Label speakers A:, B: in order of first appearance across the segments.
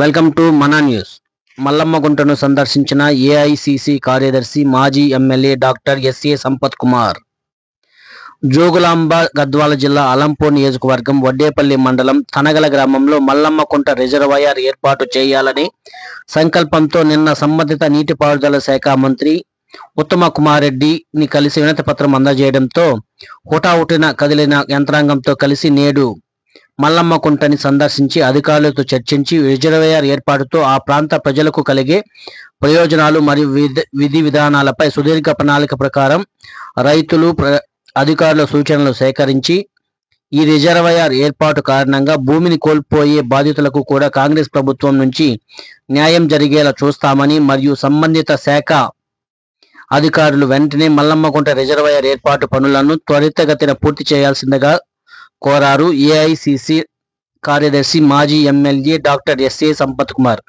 A: Welcome to Mana news. మల్లమ్మగుంటను సందర్శించిన AICC కార్యదర్శి మాజీ MLA doctor S A Sampath Kumar. Jogulamba Gadwal జిల్లా అలంపూర్ నియోజకవర్గం వడ్డేపల్లి మండలం తనగల గ్రామంలో మల్లమ్మకుంట రిజర్వాయర్ ఏర్పాటు చేయాలని సంకల్పంతో నిన్న సంబంధిత నీటిపారుదల శాఖ మంత్రి ఉత్తమ కుమార్ రెడ్డిని కలిసి వినతి పత్రం అందజేయడంతో హుటాహుటిన కదిలిన యంత్రాంగంతో కలిసి నేడు మల్లమ్మకుంటని సందర్శించి అధికారులతో చర్చించి రిజర్వాయర్ ఏర్పాటుతో ఆ ప్రాంత ప్రజలకు కలిగే ప్రయోజనాలు మరియు విధి విధానాలపై సుదీర్ఘ ప్రణాళిక ప్రకారం రైతులు ప్ర- అధికారుల సూచనలు సేకరించి ఈ రిజర్వాయర్ ఏర్పాటు కారణంగా భూమిని కోల్పోయే బాధితులకు కూడా కాంగ్రెస్ ప్రభుత్వం నుంచి న్యాయం జరిగేలా చూస్తామని మరియు సంబంధిత శాఖ అధికారులు వెంటనే మల్లమ్మకుంట రిజర్వాయర్ ఏర్పాటు పనులను త్వరితగతిన పూర్తి చేయాల్సిందిగా కోరారు. ఏఐసిసి కార్యదర్శి మాజీ MLA doctor S A Sampath Kumar.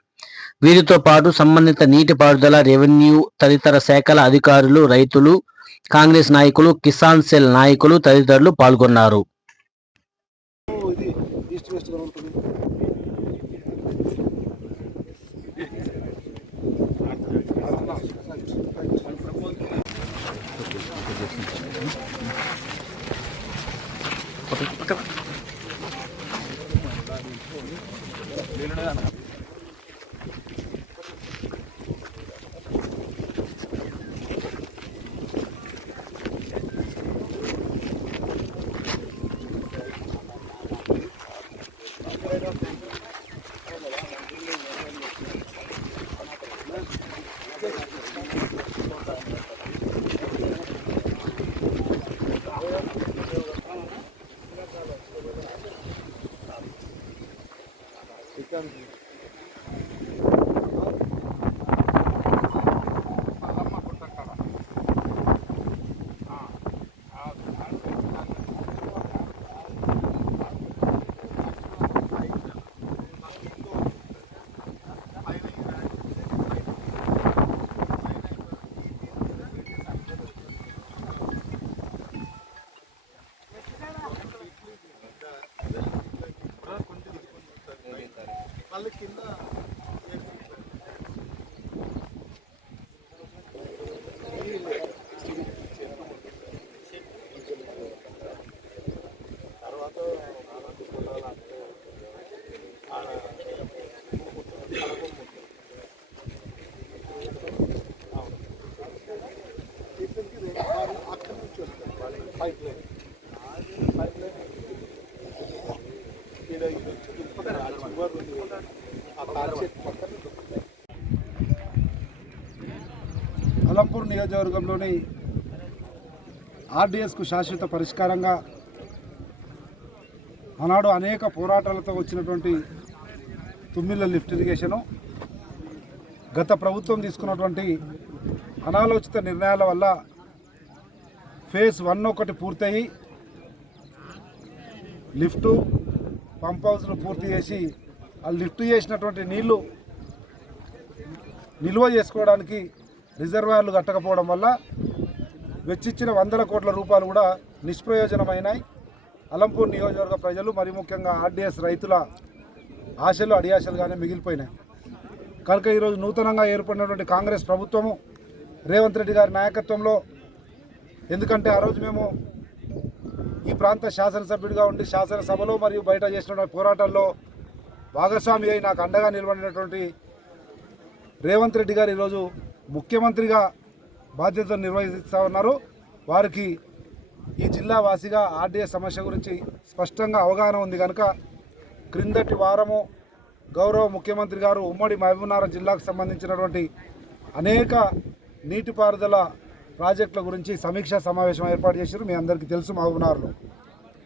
A: వీరితో పాటు సంబంధిత నీటిపారుదల రెవెన్యూ తదితర శాఖల అధికారులు రైతులు కాంగ్రెస్ నాయకులు కిసాన్ సెల్ నాయకులు తదితరులు పాల్గొన్నారు.
B: പക്ക Thank you. మళ్ళీ కింద pipeline pipeline Alampur నియోజకవర్గంలోని ఆర్డీఎస్కు శాశ్వత పరిష్కారంగా ఆనాడు అనేక పోరాటాలతో వచ్చినటువంటి తుమ్మిళ్ళ లిఫ్ట్ ఇరిగేషను గత ప్రభుత్వం తీసుకున్నటువంటి అనాలోచిత నిర్ణయాల వల్ల ఫేజ్ వన్ ఒకటి పూర్తయి లిఫ్టు పంప్ హౌస్ను పూర్తి చేసి ఆ లిఫ్ట్ చేసినటువంటి నీళ్ళు నిల్వ చేసుకోవడానికి రిజర్వాయర్లు కట్టకపోవడం వల్ల వెచ్చిచ్చిన వందల కోట్ల రూపాయలు కూడా నిష్ప్రయోజనమైనాయి. అలంపూర్ నియోజకవర్గ ప్రజలు మరి ముఖ్యంగా ఆర్డీఎస్ రైతుల ఆశలు అడియాశలుగానే మిగిలిపోయినాయి. కనుక ఈరోజు నూతనంగా ఏర్పడినటువంటి కాంగ్రెస్ ప్రభుత్వము రేవంత్ రెడ్డి గారి నాయకత్వంలో ఎందుకంటే ఆ రోజు మేము ఈ ప్రాంత శాసనసభ్యుడిగా ఉండి శాసనసభలో మరియు బయట చేసినటువంటి పోరాటాల్లో భాగస్వామి అయి నాకు అండగా నిలబడినటువంటి రేవంత్ రెడ్డి గారు ఈరోజు ముఖ్యమంత్రిగా బాధ్యతలు నిర్వహిస్తూ ఉన్నారు. వారికి ఈ జిల్లా వాసిగా ఆర్డీఏ సమస్య గురించి స్పష్టంగా అవగాహన ఉంది కనుక క్రిందటి వారము గౌరవ ముఖ్యమంత్రి గారు ఉమ్మడి మహబూబ్నగర్ జిల్లాకు సంబంధించినటువంటి అనేక నీటిపారుదల ప్రాజెక్టుల గురించి సమీక్షా సమావేశం ఏర్పాటు చేశారు మీ అందరికీ తెలుసు మహబూబ్నగర్లో